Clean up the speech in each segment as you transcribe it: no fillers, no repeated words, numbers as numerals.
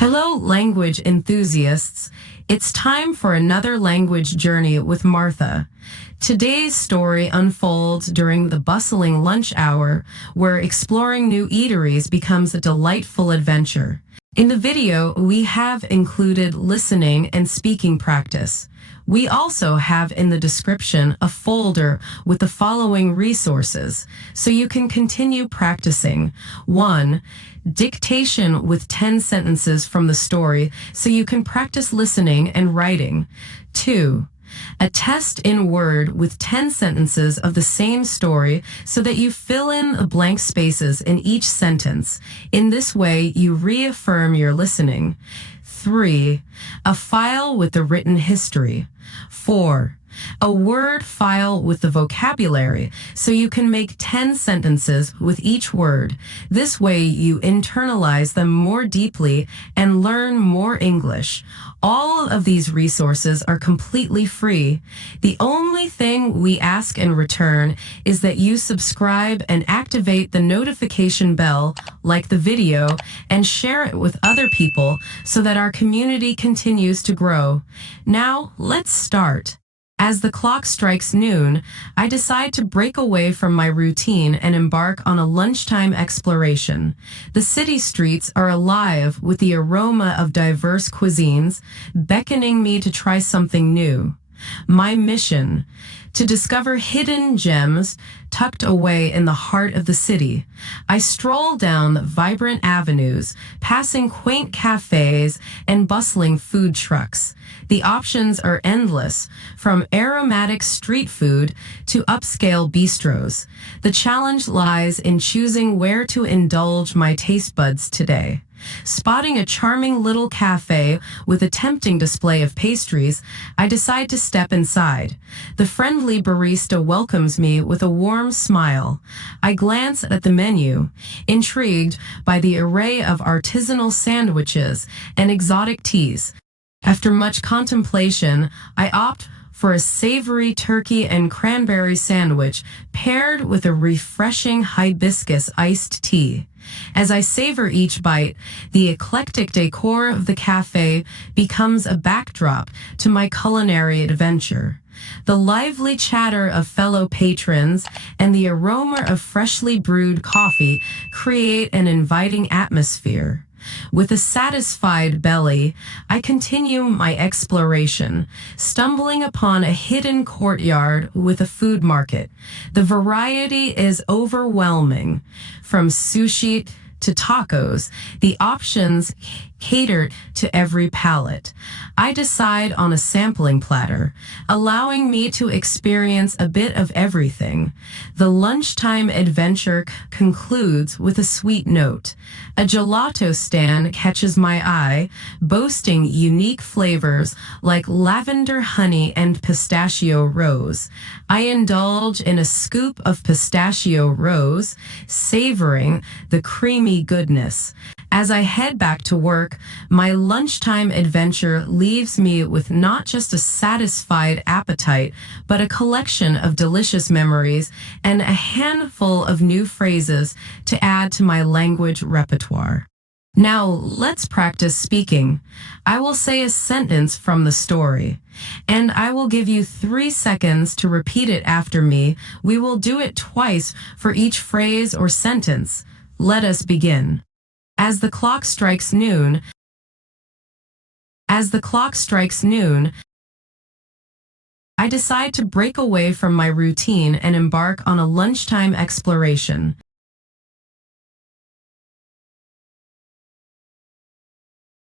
Hello, language enthusiasts. It's time for another language journey with Martha. Today's story unfolds during the bustling lunch hour, where exploring new eateries becomes a delightful adventure. In the video, we have included listening and speaking practice. We also have in the description a folder with the following resources, so you can continue practicing. 1. Dictation with 10 sentences from the story, so you can practice listening and writing. 2. A test in Word with 10 sentences of the same story so that you fill in the blank spaces in each sentence. In this way, you reaffirm your listening. 3. A file with the written history. 4. A word file with the vocabulary, so you can make 10 sentences with each word. This way you internalize them more deeply and learn more English. All of these resources are completely free. The only thing we ask in return is that you subscribe and activate the notification bell, like the video, and share it with other people so that our community continues to grow. Now, let's start. As the clock strikes noon, I decide to break away from my routine and embark on a lunchtime exploration. The city streets are alive with the aroma of diverse cuisines, beckoning me to try something new. My mission: to discover hidden gems tucked away in the heart of the city. I stroll down vibrant avenues, passing quaint cafes and bustling food trucks. The options are endless, from aromatic street food to upscale bistros. The challenge lies in choosing where to indulge my taste buds today. Spotting a charming little cafe with a tempting display of pastries, I decide to step inside. The friendly barista welcomes me with a warm smile. I glance at the menu, intrigued by the array of artisanal sandwiches and exotic teas. After much contemplation, I opt for a savory turkey and cranberry sandwich paired with a refreshing hibiscus iced tea. As I savor each bite, the eclectic decor of the cafe becomes a backdrop to my culinary adventure. The lively chatter of fellow patrons and the aroma of freshly brewed coffee create an inviting atmosphere. With a satisfied belly, I continue my exploration, stumbling upon a hidden courtyard with a food market. The variety is overwhelming. From sushi to tacos, the options cater to every palate. I decide on a sampling platter, allowing me to experience a bit of everything. The lunchtime adventure concludes with a sweet note. A gelato stand catches my eye, boasting unique flavors like lavender honey and pistachio rose. I indulge in a scoop of pistachio rose, savoring the creamy goodness. As I head back to work, my lunchtime adventure leaves me with not just a satisfied appetite, but a collection of delicious memories and a handful of new phrases to add to my language repertoire. Now, let's practice speaking. I will say a sentence from the story, and I will give you 3 seconds to repeat it after me. We will do it twice for each phrase or sentence. Let us begin. As the clock strikes noon, I decide to break away from my routine and embark on a lunchtime exploration.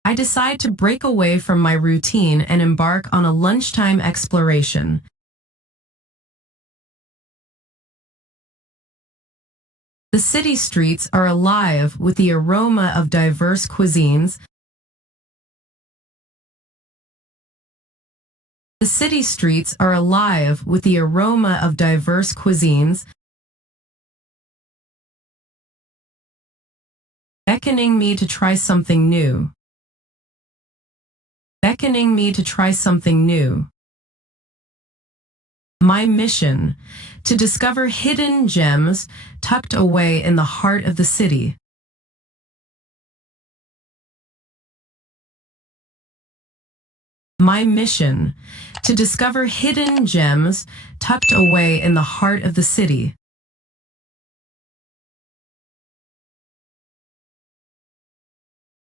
I decide to break away from my routine and embark on a lunchtime exploration. The city streets are alive with the aroma of diverse cuisines. The city streets are alive with the aroma of diverse cuisines, beckoning me to try something new. Beckoning me to try something new. My mission: to discover hidden gems tucked away in the heart of the city. My mission: to discover hidden gems tucked away in the heart of the city.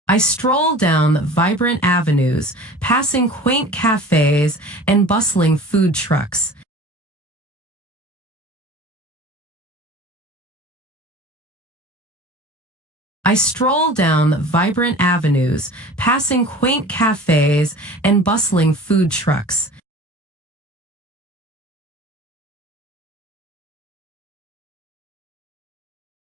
I stroll down vibrant avenues, passing quaint cafes and bustling food trucks. I stroll down vibrant avenues, passing quaint cafes and bustling food trucks.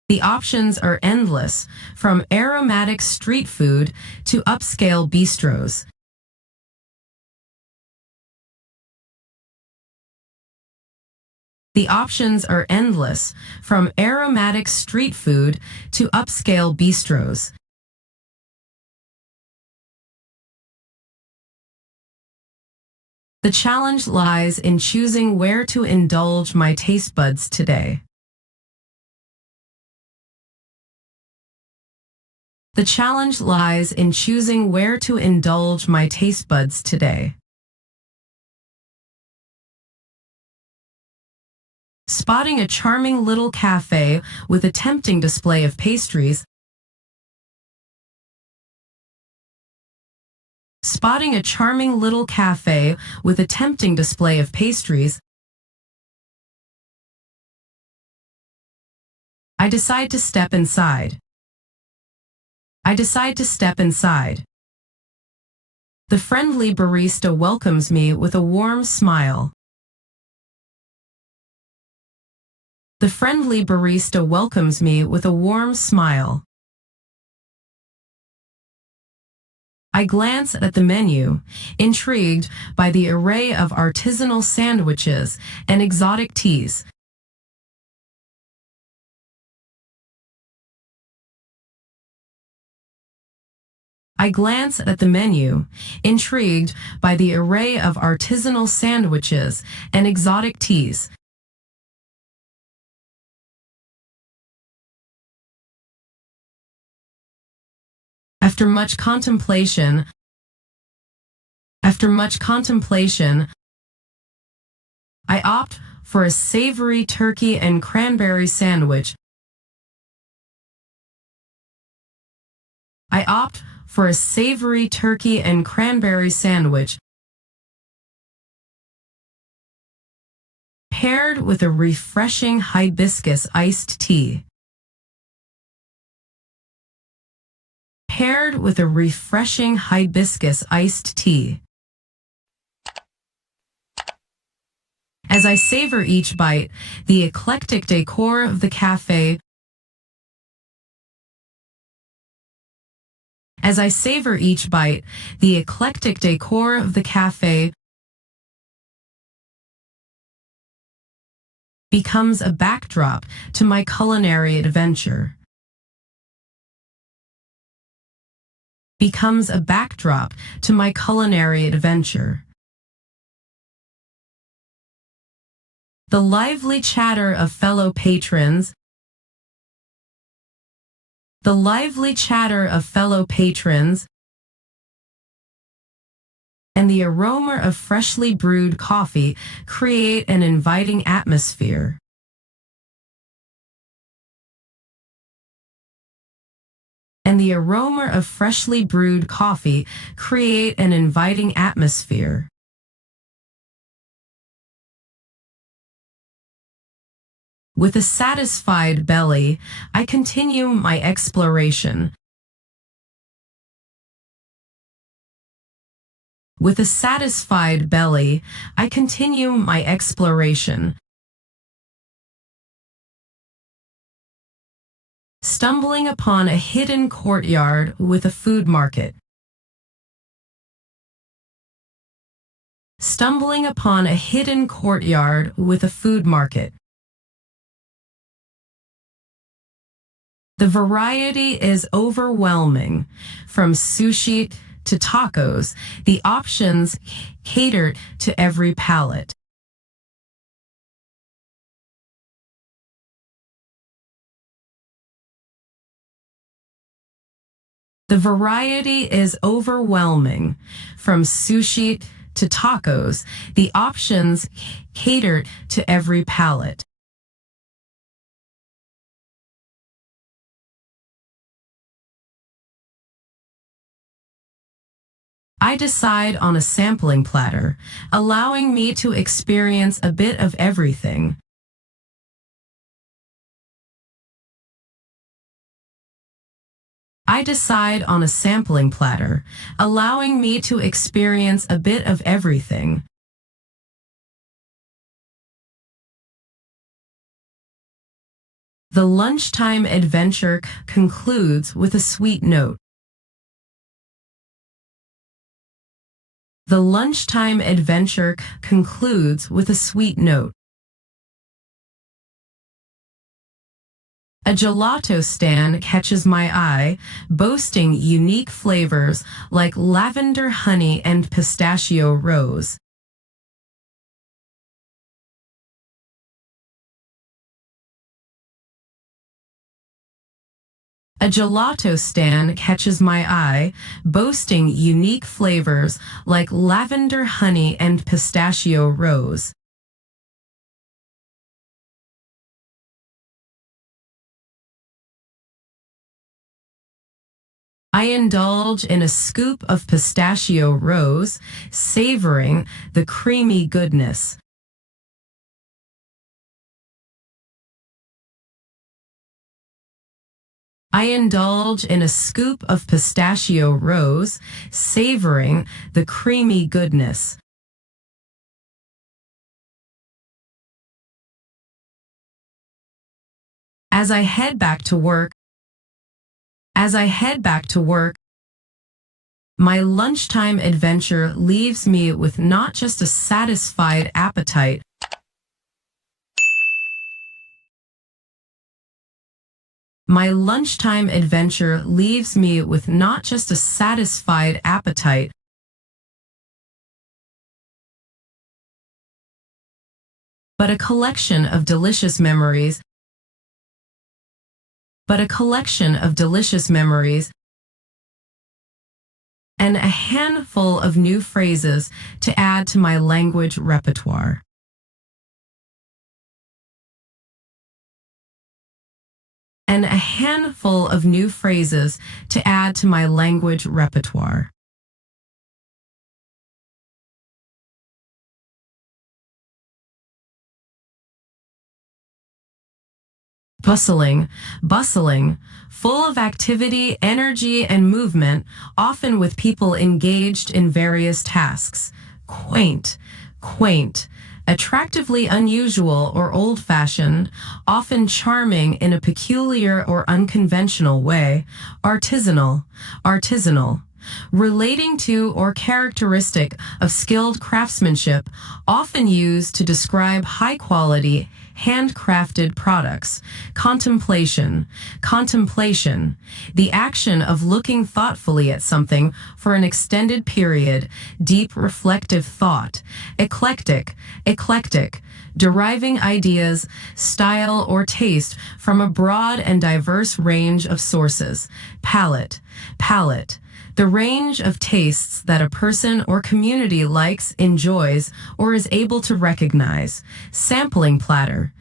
The options are endless, from aromatic street food to upscale bistros. The options are endless, from aromatic street food to upscale bistros. The challenge lies in choosing where to indulge my taste buds today. The challenge lies in choosing where to indulge my taste buds today. Spotting a charming little cafe with a tempting display of pastries. Spotting a charming little cafe with a tempting display of pastries. I decide to step inside. I decide to step inside. The friendly barista welcomes me with a warm smile. The friendly barista welcomes me with a warm smile. I glance at the menu, intrigued by the array of artisanal sandwiches and exotic teas. I glance at the menu, intrigued by the array of artisanal sandwiches and exotic teas. After much contemplation, I opt for a savory turkey and cranberry sandwich. I opt for a savory turkey and cranberry sandwich, paired with a refreshing hibiscus iced tea. Paired with a refreshing hibiscus iced tea. As I savor each bite, the eclectic decor of the cafe As I savor each bite, the eclectic decor of the cafe becomes a backdrop to my culinary adventure. Becomes a backdrop to my culinary adventure. The lively chatter of fellow patrons, the lively chatter of fellow patrons, and the aroma of freshly brewed coffee create an inviting atmosphere. And the aroma of freshly brewed coffee create an inviting atmosphere. With a satisfied belly, I continue my exploration. With a satisfied belly, I continue my exploration. Stumbling upon a hidden courtyard with a food market. Stumbling upon a hidden courtyard with a food market. The variety is overwhelming. From sushi to tacos, the options cater to every palate. The variety is overwhelming. From sushi to tacos, the options cater to every palate. I decide on a sampling platter, allowing me to experience a bit of everything. I decide on a sampling platter, allowing me to experience a bit of everything. The lunchtime adventure concludes with a sweet note. The lunchtime adventure concludes with a sweet note. A gelato stand catches my eye, boasting unique flavors like lavender honey and pistachio rose. A gelato stand catches my eye, boasting unique flavors like lavender honey and pistachio rose. I indulge in a scoop of pistachio rose, savoring the creamy goodness. I indulge in a scoop of pistachio rose, savoring the creamy goodness. As I head back to work, my lunchtime adventure leaves me with not just a satisfied appetite, my lunchtime adventure leaves me with not just a satisfied appetite, but a collection of delicious memories, and a handful of new phrases to add to my language repertoire. And a handful of new phrases to add to my language repertoire. Bustling, full of activity, energy, and movement, often with people engaged in various tasks. Quaint, attractively unusual or old-fashioned, often charming in a peculiar or unconventional way. Artisanal, relating to or characteristic of skilled craftsmanship, often used to describe high-quality, handcrafted products. Contemplation, the action of looking thoughtfully at something for an extended period, deep reflective thought. Eclectic, deriving ideas, style, or taste from a broad and diverse range of sources. Palate, the range of tastes that a person or community likes, enjoys, or is able to recognize. Sampling platter,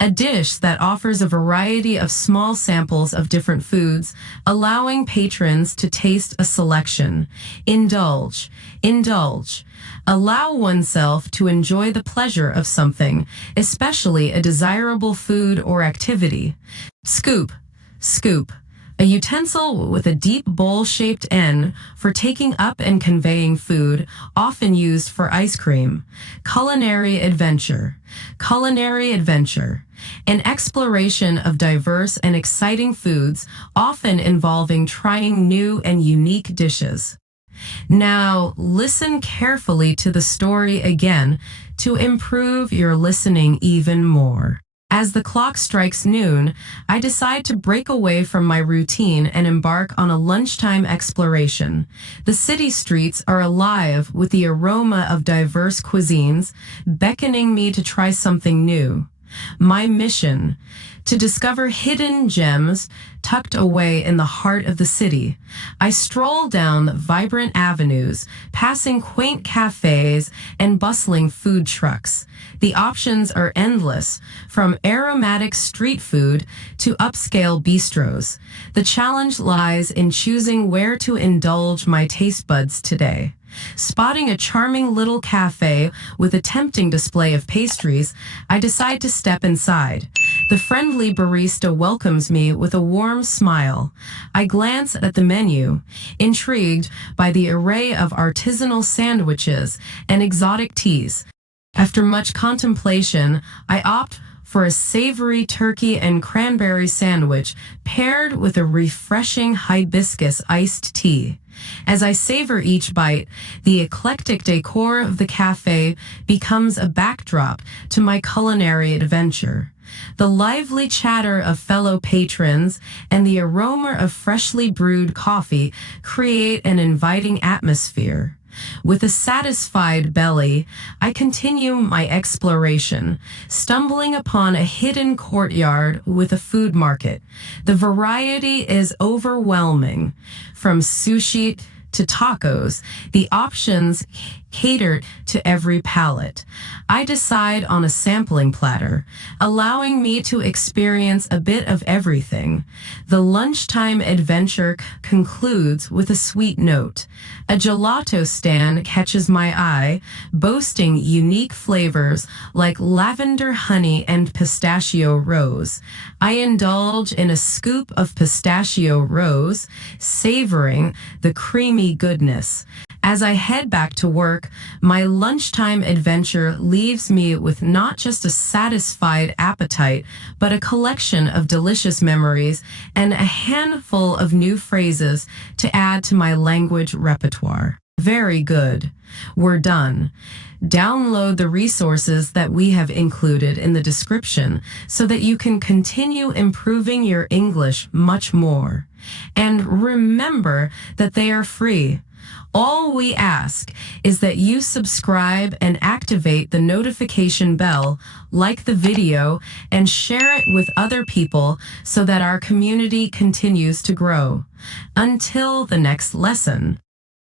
a dish that offers a variety of small samples of different foods, allowing patrons to taste a selection. Indulge, allow oneself to enjoy the pleasure of something, especially a desirable food or activity. Scoop, a utensil with a deep bowl-shaped end for taking up and conveying food, often used for ice cream. Culinary adventure, an exploration of diverse and exciting foods, often involving trying new and unique dishes. Now, listen carefully to the story again to improve your listening even more. As the clock strikes noon, I decide to break away from my routine and embark on a lunchtime exploration. The city streets are alive with the aroma of diverse cuisines, beckoning me to try something new. My mission: to discover hidden gems tucked away in the heart of the city. I stroll down vibrant avenues, passing quaint cafes and bustling food trucks. The options are endless, from aromatic street food to upscale bistros. The challenge lies in choosing where to indulge my taste buds today. Spotting a charming little cafe with a tempting display of pastries, I decide to step inside. The friendly barista welcomes me with a warm smile. I glance at the menu, intrigued by the array of artisanal sandwiches and exotic teas. After much contemplation, I opt for a savory turkey and cranberry sandwich paired with a refreshing hibiscus iced tea. As I savor each bite, the eclectic decor of the cafe becomes a backdrop to my culinary adventure. The lively chatter of fellow patrons and the aroma of freshly brewed coffee create an inviting atmosphere. With a satisfied belly, I continue my exploration, stumbling upon a hidden courtyard with a food market. The variety is overwhelming. From sushi to tacos, the options cater to every palate. I decide on a sampling platter, allowing me to experience a bit of everything. The lunchtime adventure concludes with a sweet note. A gelato stand catches my eye, boasting unique flavors like lavender honey and pistachio rose. I indulge in a scoop of pistachio rose, savoring the creamy goodness. As I head back to work, my lunchtime adventure leaves me with not just a satisfied appetite, but a collection of delicious memories and a handful of new phrases to add to my language repertoire. Very good. We're done. Download the resources that we have included in the description so that you can continue improving your English much more. And remember that they are free. All we ask is that you subscribe and activate the notification bell, like the video, and share it with other people so that our community continues to grow. Until the next lesson.